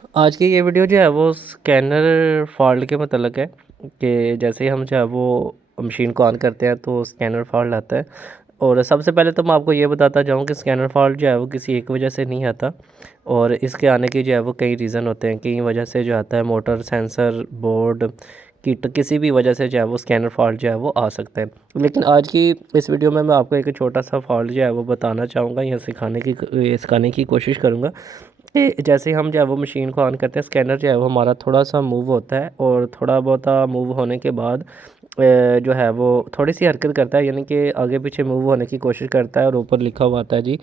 आज की ये वीडियो जो है वो स्कैनर फॉल्ट के मतलब है कि जैसे ही हम जो है वो मशीन को ऑन करते हैं तो स्कैनर फॉल्ट आता है। और सबसे पहले तो मैं आपको ये बताता जाऊँ कि स्कैनर फॉल्ट जो है वो किसी एक वजह से नहीं आता, और इसके आने की जो है वो कई रीज़न होते हैं। कई वजह से जो आता है मोटर, सेंसर, बोर्ड की, तो किसी भी वजह से जो है वो स्कैनर फॉल्ट जो है वो आ सकता है। लेकिन आज की इस वीडियो में मैं आपको एक छोटा सा फॉल्ट जो है वो बताना चाहूँगा या सिखाने की कोशिश करूँगा कि जैसे ही हम जो है वो मशीन को ऑन करते हैं, स्कैनर जो है वो हमारा थोड़ा सा मूव होता है, और थोड़ा बहुत मूव होने के बाद जो है वो थोड़ी सी हरकत करता है, यानी कि आगे पीछे मूव होने की कोशिश करता है, और ऊपर लिखा हुआ आता है जी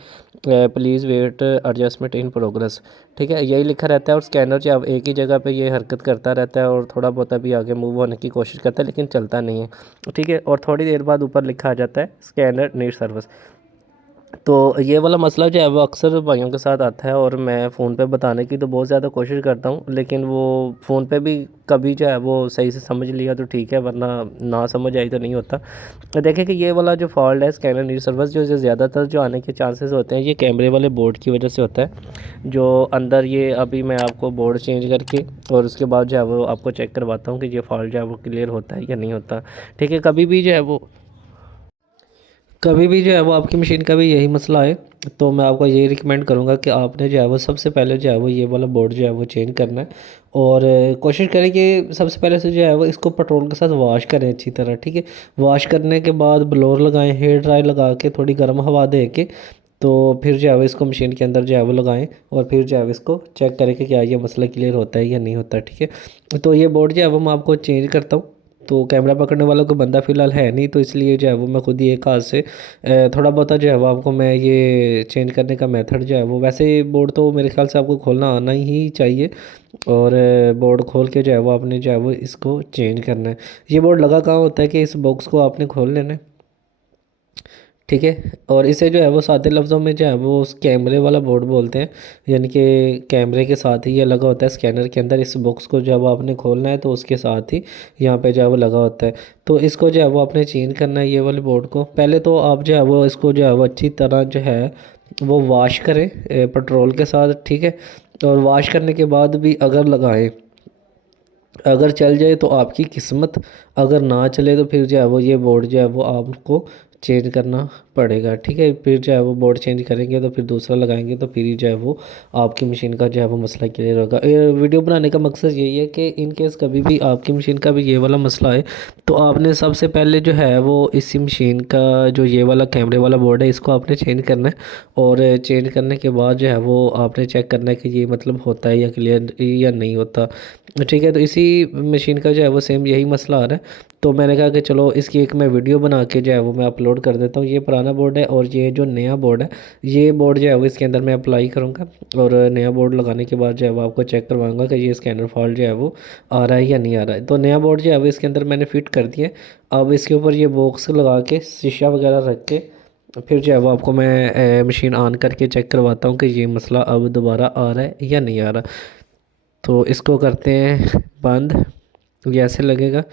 please wait adjustment in progress. ठीक है, यही लिखा रहता है, और स्कैनर जो है एक ही जगह पे ये हरकत करता रहता है और थोड़ा बहुत भी आगे मूव होने की कोशिश करता है, लेकिन चलता नहीं है। ठीक है, और थोड़ी देर बाद ऊपर लिखा आ जाता है स्कैनर नीड सर्विस। तो ये वाला मसला जो है वो अक्सर भाइयों के साथ आता है, और मैं फ़ोन पे बताने की तो बहुत ज़्यादा कोशिश करता हूँ, लेकिन वो फ़ोन पे भी कभी जो है वो सही से समझ लिया तो ठीक है, वरना ना समझ आई तो नहीं होता। तो देखें कि ये वाला जो फॉल्ट है स्कैनर नीड सर्विस, जो ज़्यादातर जो आने के चांसेस होते हैं ये कैमरे वाले बोर्ड की वजह से होता है। जो अंदर ये अभी मैं आपको बोर्ड चेंज करके और उसके बाद जो है वो आपको चेक करवाता हूँ कि ये फॉल्ट जो है वो क्लियर होता है या नहीं होता। ठीक है, कभी भी जो है वो आपकी मशीन का भी यही मसला है, तो मैं आपको यही रिकमेंड करूँगा कि आपने जो है वो सबसे पहले जो है वो ये वाला बोर्ड जो है वो चेंज करना है। और कोशिश करें कि सबसे पहले से जो है वो इसको पेट्रोल के साथ वॉश करें अच्छी तरह। ठीक है, वॉश करने के बाद ब्लोअर लगाएं, हेयर ड्राई लगा के थोड़ी गर्म हवा दे के, तो फिर जो है वो इसको मशीन के अंदर जो है वो लगाएं, और फिर जो है वो इसको चेक करें कि क्या ये मसला क्लियर होता है या नहीं होता। ठीक है, तो ये बोर्ड जो है वो मैं आपको चेंज करता हूँ। तो कैमरा पकड़ने वाला कोई बंदा फ़िलहाल है नहीं, तो इसलिए जो है वो मैं खुद ही एक हाथ से थोड़ा बहुत जो है वो आपको मैं ये चेंज करने का मेथड जो है वो, वैसे बोर्ड तो मेरे ख्याल से आपको खोलना आना ही चाहिए, और बोर्ड खोल के जो है वो आपने जो है वो इसको चेंज करना है। ये बोर्ड लगा कहाँ होता है कि इस बॉक्स को आपने खोल लेना है। ठीक है, और इसे जो है वो सादे लफ्ज़ों में जो है वो उस कैमरे वाला बोर्ड बोलते हैं, यानी कि कैमरे के साथ ही ये लगा होता है स्कैनर के अंदर। इस बॉक्स को जब आपने खोलना है तो उसके साथ ही यहाँ पे जो है वो लगा होता है। तो इसको जो है वो आपने चेंज करना है, ये वाले बोर्ड को। पहले तो आप जो है वो इसको जो है वो अच्छी तरह जो है वो वॉश करें पेट्रोल के साथ। ठीक है, और वॉश करने के बाद भी अगर लगाएं, अगर चल जाए तो आपकी किस्मत, अगर ना चले तो फिर जो है वो ये बोर्ड जो है वो आपको चेंज करना पड़ेगा। ठीक है, फिर जो है वो बोर्ड चेंज करेंगे तो फिर दूसरा लगाएंगे, तो फिर ही जो है वो आपकी मशीन का जो है वो मसला क्लियर होगा। ये वीडियो बनाने का मकसद यही है कि इन केस कभी भी आपकी मशीन का भी ये वाला मसला है, तो आपने सबसे पहले जो है वो इसी मशीन का जो ये वाला कैमरे वाला बोर्ड है इसको आपने चेंज करना है, और चेंज करने के बाद जो है वो आपने चेक करना है कि ये मतलब होता है या क्लियर या नहीं होता। ठीक है, तो इसी मशीन का जो है वो सेम यही मसला आ रहा है। तो मैंने कहा कि चलो इसकी एक मैं वीडियो बना के जो है वो मैं अपलोड कर देता हूँ। ये पुराना बोर्ड है, और ये जो नया बोर्ड है, ये बोर्ड जो है वो इसके अंदर मैं अप्लाई करूँगा, और नया बोर्ड लगाने के बाद जो है वो आपको चेक करवाऊँगा कि ये स्कैनर फॉल्ट जो है वो आ रहा है या नहीं आ रहा है। तो नया बोर्ड जो है वो इसके अंदर मैंने फ़िट कर दिया। अब इसके ऊपर ये बॉक्स लगा के शीशा वगैरह रख के फिर जो है वो आपको मैं मशीन ऑन करके चेक करवाता हूँ कि ये मसला अब दोबारा आ रहा है या नहीं आ रहा। तो इसको करते हैं बंद, ये ऐसे लगेगा,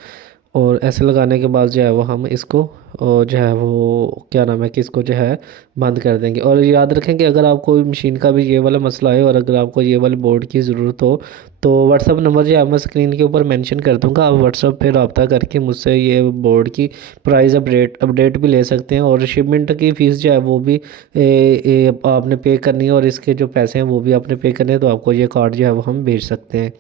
और ऐसे लगाने के बाद जो है वो हम इसको और जो है वो क्या नाम है कि इसको जो है बंद कर देंगे। और याद रखें कि अगर आपको मशीन का भी ये वाला मसला है, और अगर आपको ये वाले बोर्ड की ज़रूरत हो, तो व्हाट्सअप नंबर जो है मैं स्क्रीन के ऊपर मेंशन कर दूंगा, आप व्हाट्सअप पे रब्ता करके मुझसे ये बोर्ड की प्राइस अपडेट भी ले सकते हैं, और शिपमेंट की फ़ीस जो है वो भी आपने पे करनी है, और इसके जो पैसे हैं वो भी आपने पे करने हैं, तो आपको ये कार्ड जो है वो हम भेज सकते हैं।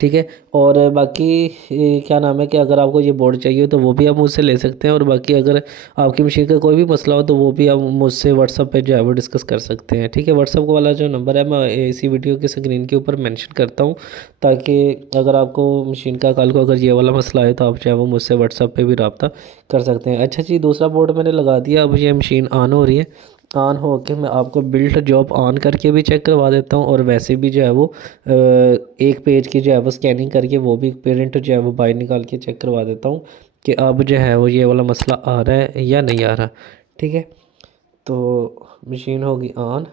ठीक है, और बाकी क्या नाम है कि अगर आपको ये बोर्ड चाहिए तो वो भी आप मुझसे ले सकते हैं, और बाकी अगर आपकी मशीन का कोई भी मसला हो तो वो भी आप मुझसे व्हाट्सअप पे जो है वो डिस्कस कर सकते हैं। ठीक है, व्हाट्सअप वाला जो नंबर है मैं इसी वीडियो के स्क्रीन के ऊपर मेंशन करता हूँ, ताकि अगर आपको मशीन का कल को अगर ये वाला मसला है तो आप जो है वो मुझसे व्हाट्सअप पे भी रब्ता कर सकते हैं। अच्छा जी, दूसरा बोर्ड मैंने लगा दिया, अब ये मशीन ऑन हो रही है। ऑन हो के मैं आपको बिल्ट जॉब ऑन करके भी चेक करवा देता हूँ, और वैसे भी जो है वो एक पेज की जो है वो स्कैनिंग करके वो भी प्रिंट जो है वो बाहर निकाल के चेक करवा देता हूँ कि अब जो है वो ये वाला मसला आ रहा है या नहीं आ रहा। ठीक है, तो मशीन होगी ऑन,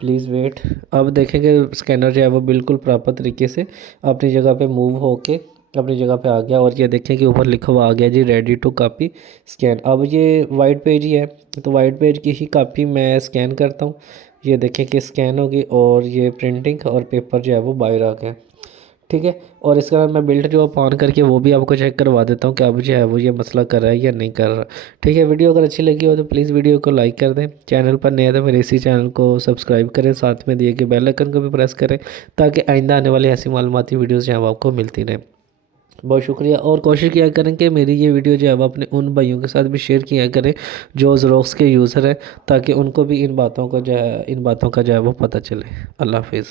प्लीज़ वेट। अब देखेंगे स्कैनर जो है वो बिल्कुल प्रॉपर तरीके से अपनी जगह पे मूव होके अपनी जगह पे आ गया, और ये देखें कि ऊपर लिखा हुआ आ गया जी रेडी टू कॉपी स्कैन। अब ये वाइट पेज ही है, तो वाइट पेज की ही कॉपी मैं स्कैन करता हूँ। ये देखें कि स्कैन होगी और ये प्रिंटिंग और पेपर जो है वो बाहर आ गया। ठीक है, और इसके बाद मैं बिल्ड जो ऑन करके वो भी आपको चेक करवा देता हूँ कि अब जो है वो ये मसला कर रहा है या नहीं कर रहा। ठीक है, वीडियो अगर अच्छी लगी हो तो प्लीज़ वीडियो को लाइक कर दें, चैनल पर नए हैं तो मेरे इसी चैनल को सब्सक्राइब करें, साथ में दिए गए बेल आइकन को भी प्रेस करें ताकि आइंदा आने वाली ऐसी मालूमाती वीडियोज़ जो है वो आपको मिलती रहें। बहुत शुक्रिया, और कोशिश किया करें कि मेरी ये वीडियो जो है वो अपने उन भाइयों के साथ भी शेयर किया करें जो ज़ेरोक्स के यूज़र हैं, ताकि उनको भी इन बातों का जो है वो पता चले। अल्लाह हाफिज़।